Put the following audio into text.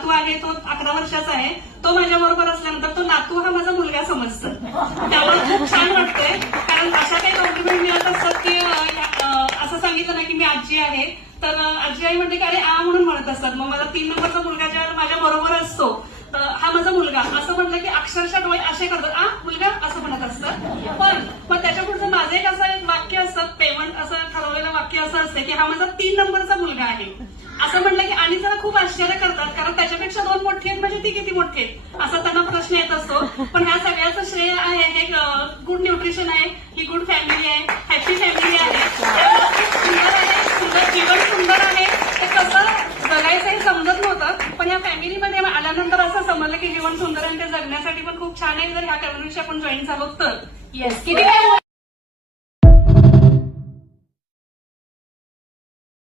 नातू आहे तो 11 वर्षाचा आहे, तो माझ्या बरोबर असल्यानंतर तो नातू हा माझा मुलगा समजतं. त्यामुळे खूप छान वाटतंय. कारण अशा काही कॉम्प्लिमेंट मिळत असतात की असं सांगितलं ना की मी आजी आहे, तर आजी आई म्हणते की अरे म्हणून म्हणत असतात. मग मला 3 नंबरचा मुलगा जेव्हा माझ्या बरोबर असतो, हा माझा मुलगा असं म्हणलं की अक्षरशः डोळे असे करतात, मुलगा असं म्हणत असतं. पण मग त्याच्या पुढचं माझं एक असं वाक्य असतं, पेमेंट असं ठरवलेलं वाक्य असं असतं की हा माझा 3 नंबरचा मुलगा आहे असं म्हणलं की, आणि जरा खूप आश्चर्य करतात कारण त्याच्यापेक्षा 2 मोठे आहेत म्हणजे ती किती मोठे आहेत असा त्यांना प्रश्न येत असतो. पण ह्या सगळ्याचं श्रेय आहे हे गुड न्यूट्रिशन आहे, ही गुड फॅमिली आहे, हॅपी फॅमिली आहे, सुंदर आहे, सुंदर जीवन सुंदर आहे. ते कसं जगायचं हे समजत नव्हतं, पण या फॅमिलीमध्ये आल्यानंतर असं समजलं की जीवन सुंदर आहे, ते जगण्यासाठी पण खूप छान आहे. जर ह्या कम्युनिटीशी आपण जॉईन झालो तर येस, किती